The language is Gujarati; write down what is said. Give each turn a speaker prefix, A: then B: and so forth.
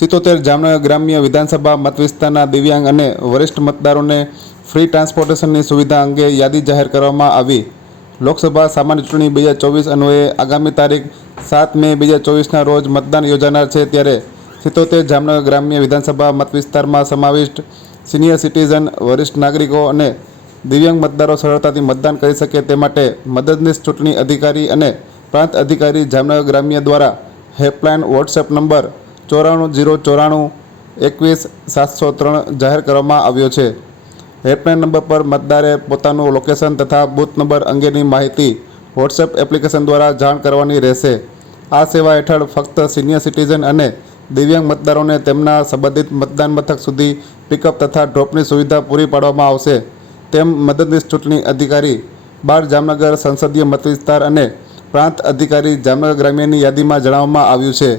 A: સિત્તોતેર જામનગર ગ્રામ્ય વિધાનસભા મત વિસ્તારના દિવ્યાંગ અને વરિષ્ઠ મતદારોને ફ્રી ટ્રાન્સપોર્ટેશનની સુવિધા અંગે યાદી જાહેર કરવામાં આવી. લોકસભા સામાન્ય ચૂંટણી બે હજાર ચોવીસ અન્વયે આગામી તારીખ સાત મે બે હજાર ચોવીસના રોજ મતદાન યોજાનાર છે ત્યારે સિત્તોતેર જામનગર ગ્રામ્ય વિધાનસભા મત વિસ્તારમાં સમાવિષ્ટ સિનિયર સિટીઝન, વરિષ્ઠ નાગરિકો અને દિવ્યાંગ મતદારો સરળતાથી મતદાન કરી શકે તે માટે મદદનીશ ચૂંટણી અધિકારી અને પ્રાંત અધિકારી જામનગર ગ્રામ્ય દ્વારા હેલ્પલાઇન વોટ્સએપ નંબર ચોરાણું જીરો ચોરાણું એકવીસ સાતસો ત્રણ જાહેર કરવામાં આવ્યો છે. હેલ્પલાઇન નંબર પર મતદારે પોતાનું લોકેશન તથા બૂથ નંબર અંગેની માહિતી વોટ્સએપ એપ્લિકેશન દ્વારા જાણ કરવાની રહેશે. આ સેવા હેઠળ ફક્ત સિનિયર સિટીઝન અને દિવ્યાંગ મતદારોને તેમના સંબંધિત મતદાન મથક સુધી પિકઅપ તથા ડ્રોપની સુવિધા પૂરી પાડવામાં આવશે. તેમ મદદનીશ ચૂંટણી અધિકારી, બાર જામનગર સંસદીય મતવિસ્તાર અને પ્રાંત અધિકારી જામનગર ગ્રામ્યની યાદીમાં જણાવવામાં આવ્યું છે.